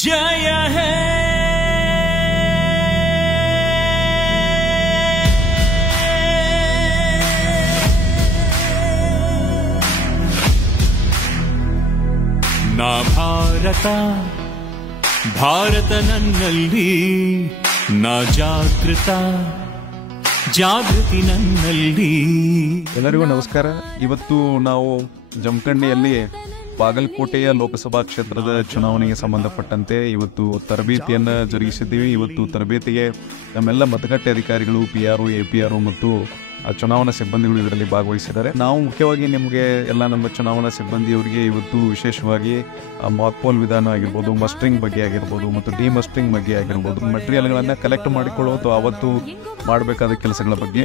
ಜಯ ಹೇ ನಾ ಭಾರತ ಭಾರತ ನನ್ನಲ್ಲಿ ನಾ ಜಾಗೃತಿ ನನ್ನಲ್ಲಿ. ಎಲ್ಲರಿಗೂ ನಮಸ್ಕಾರ. ಇವತ್ತು ನಾವು ಜಮಖಂಡಿಯಲ್ಲಿ ಬಾಗಲಕೋಟೆಯ ಲೋಕಸಭಾ ಕ್ಷೇತ್ರದ ಚುನಾವಣೆಗೆ ಸಂಬಂಧಪಟ್ಟಂತೆ ಇವತ್ತು ತರಬೇತಿಯನ್ನು ಜರುಗಿಸಿದ್ದೀವಿ. ಇವತ್ತು ತರಬೇತಿಗೆ ನಮ್ಮೆಲ್ಲ ಮತಗಟ್ಟೆ ಅಧಿಕಾರಿಗಳು, PRO, APRO ಮತ್ತು ಚುನಾವಣಾ ಸಿಬ್ಬಂದಿಗಳು ಇದರಲ್ಲಿ ಭಾಗವಹಿಸಿದ್ದಾರೆ. ನಾವು ಮುಖ್ಯವಾಗಿ ನಿಮಗೆ ಎಲ್ಲ ನಮ್ಮ ಚುನಾವಣಾ ಸಿಬ್ಬಂದಿಯವರಿಗೆ ಇವತ್ತು ವಿಶೇಷವಾಗಿ ಮಾಕ್ ಪೋಲ್ ವಿಧಾನ ಆಗಿರ್ಬೋದು, ಮಸ್ಟ್ರಿಂಗ್ ಬಗ್ಗೆ ಆಗಿರ್ಬೋದು ಮತ್ತು ಡಿಮಸ್ಟ್ರಿಂಗ್ ಬಗ್ಗೆ ಆಗಿರ್ಬೋದು, ಮೆಟೀರಿಯಲ್ಗಳನ್ನು ಕಲೆಕ್ಟ್ ಮಾಡಿಕೊಳ್ಳೋದು ಅವತ್ತು ಮಾಡಬೇಕಾದ ಕೆಲಸಗಳ ಬಗ್ಗೆ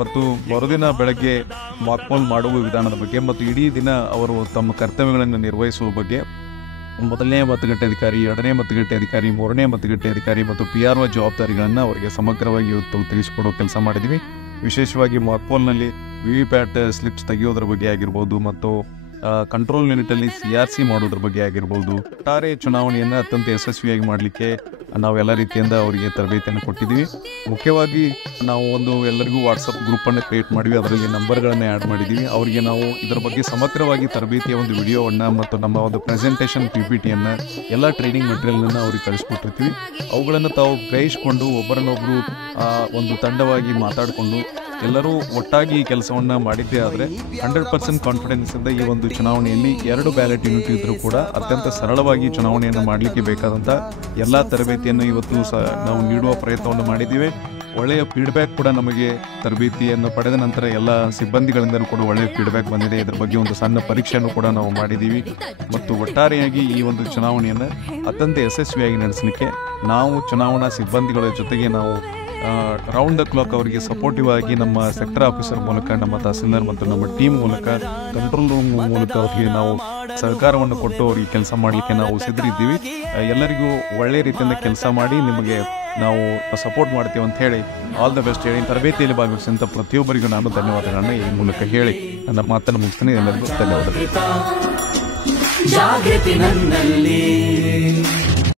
ಮತ್ತು ಮರುದಿನ ಬೆಳಗ್ಗೆ ಮಾಕ್ ಪೋಲ್ ಮಾಡುವ ವಿಧಾನದ ಬಗ್ಗೆ ಮತ್ತು ಇಡೀ ದಿನ ಅವರು ತಮ್ಮ ಕರ್ತವ್ಯಗಳನ್ನು ನಿರ್ವಹಿಸುವ ಬಗ್ಗೆ ಮೊದಲನೇ ಮತಗಟ್ಟೆ ಅಧಿಕಾರಿ, ಎರಡನೇ ಮತಗಟ್ಟೆ ಅಧಿಕಾರಿ, ಮೂರನೇ ಮತಗಟ್ಟೆ ಅಧಿಕಾರಿ ಮತ್ತು PRO ಜವಾಬ್ದಾರಿಗಳನ್ನು ಅವರಿಗೆ ಸಮಗ್ರವಾಗಿ ಇವತ್ತು ತಿಳಿಸಿಕೊಡೋ ಕೆಲಸ ಮಾಡಿದ್ದೀವಿ. ವಿಶೇಷವಾಗಿ ಮಾಕ್ಪೋಲ್ನಲ್ಲಿ VVPAT ಸ್ಲಿಪ್ಸ್ ತೆಗೆಯೋದ್ರ ಬಗ್ಗೆ ಆಗಿರ್ಬೋದು ಮತ್ತು ಕಂಟ್ರೋಲ್ ಯೂನಿಟಲ್ಲಿ CRC ಮಾಡೋದ್ರ ಬಗ್ಗೆ ಆಗಿರ್ಬೋದು, ಒಟ್ಟಾರೆ ಚುನಾವಣೆಯನ್ನು ಅತ್ಯಂತ ಯಶಸ್ವಿಯಾಗಿ ಮಾಡಲಿಕ್ಕೆ ನಾವೆಲ್ಲ ರೀತಿಯಿಂದ ಅವರಿಗೆ ತರಬೇತಿಯನ್ನು ಕೊಟ್ಟಿದ್ದೀವಿ. ಮುಖ್ಯವಾಗಿ ನಾವು ಎಲ್ಲರಿಗೂ ವಾಟ್ಸಪ್ ಗ್ರೂಪನ್ನು ಕ್ರಿಯೇಟ್ ಮಾಡಿದ್ವಿ, ಅದರಲ್ಲಿ ನಂಬರ್ಗಳನ್ನು ಆ್ಯಡ್ ಮಾಡಿದ್ದೀವಿ. ಅವರಿಗೆ ನಾವು ಇದರ ಬಗ್ಗೆ ಸಮಗ್ರವಾಗಿ ತರಬೇತಿಯ ವಿಡಿಯೋವನ್ನು ಮತ್ತು ನಮ್ಮ ಪ್ರೆಸೆಂಟೇಷನ್ PPTಯನ್ನು ಎಲ್ಲ ಟ್ರೈನಿಂಗ್ ಮೆಟೀರಿಯಲ್ನ ಅವ್ರಿಗೆ ಕಳಿಸ್ಕೊಟ್ಟಿರ್ತೀವಿ. ಅವುಗಳನ್ನು ತಾವು ಗ್ರಹಿಸಿಕೊಂಡು ಒಬ್ಬರನ್ನೊಬ್ಬರು ತಂಡವಾಗಿ ಮಾತಾಡಿಕೊಂಡು ಎಲ್ಲರೂ ಒಟ್ಟಾಗಿ ಈ ಕೆಲಸವನ್ನು ಮಾಡಿದ್ದೇ ಆದರೆ 100% ಕಾನ್ಫಿಡೆನ್ಸಿಂದ ಈ ಚುನಾವಣೆಯಲ್ಲಿ 2 ಬ್ಯಾಲೆಟ್ ಯೂನಿಟ್ ಇದ್ದರೂ ಕೂಡ ಅತ್ಯಂತ ಸರಳವಾಗಿ ಚುನಾವಣೆಯನ್ನು ಮಾಡಲಿಕ್ಕೆ ಬೇಕಾದಂಥ ಎಲ್ಲ ತರಬೇತಿಯನ್ನು ಇವತ್ತು ನಾವು ನೀಡುವ ಪ್ರಯತ್ನವನ್ನು ಮಾಡಿದ್ದೀವಿ. ಒಳ್ಳೆಯ ಫೀಡ್ಬ್ಯಾಕ್ ಕೂಡ ನಮಗೆ ತರಬೇತಿಯನ್ನು ಪಡೆದ ನಂತರ ಎಲ್ಲ ಸಿಬ್ಬಂದಿಗಳಿಂದಲೂ ಕೂಡ ಒಳ್ಳೆಯ ಫೀಡ್ಬ್ಯಾಕ್ ಬಂದಿದೆ. ಇದರ ಬಗ್ಗೆ ಸಣ್ಣ ಪರೀಕ್ಷೆಯನ್ನು ಕೂಡ ನಾವು ಮಾಡಿದ್ದೀವಿ ಮತ್ತು ಒಟ್ಟಾರೆಯಾಗಿ ಈ ಚುನಾವಣೆಯನ್ನು ಅತ್ಯಂತ ಯಶಸ್ವಿಯಾಗಿ ನಡೆಸಲಿಕ್ಕೆ ನಾವು ಚುನಾವಣಾ ಸಿಬ್ಬಂದಿಗಳ ಜೊತೆಗೆ ನಾವು ರೌಂಡ್ ದ ಕ್ಲಾಕ್ ಅವರಿಗೆ ಸಪೋರ್ಟಿವ್ ಆಗಿ ನಮ್ಮ ಸೆಕ್ಟರ್ ಆಫೀಸರ್ ಮೂಲಕ, ನಮ್ಮ ತಹಸೀಲ್ದಾರ್ ಮತ್ತು ನಮ್ಮ ಟೀಮ್ ಮೂಲಕ, ಕಂಟ್ರೋಲ್ ರೂಮ್ ಮೂಲಕ ಅವರಿಗೆ ನಾವು ಸಹಕಾರವನ್ನು ಕೊಟ್ಟು ಅವರಿಗೆ ಕೆಲಸ ಮಾಡಲಿಕ್ಕೆ ನಾವು ಸಿದ್ಧರಿದ್ದೀವಿ. ಎಲ್ಲರಿಗೂ ಒಳ್ಳೆಯ ರೀತಿಯಿಂದ ಕೆಲಸ ಮಾಡಿ ನಿಮಗೆ ನಾವು ಸಪೋರ್ಟ್ ಮಾಡ್ತೀವಿ ಅಂತ ಹೇಳಿ ಆಲ್ ದ ಬೆಸ್ಟ್ ಹೇಳಿ ತರಬೇತಿಯಲ್ಲಿ ಭಾಗವಹಿಸಿದಂಥ ಪ್ರತಿಯೊಬ್ಬರಿಗೂ ನಾನು ಧನ್ಯವಾದಗಳನ್ನು ಈ ಮೂಲಕ ಹೇಳಿ ನನ್ನ ಮಾತನ್ನು ಮುಗಿಸ್ತೀನಿ. ಎಲ್ಲರಿಗೂ ಧನ್ಯವಾದಗಳು.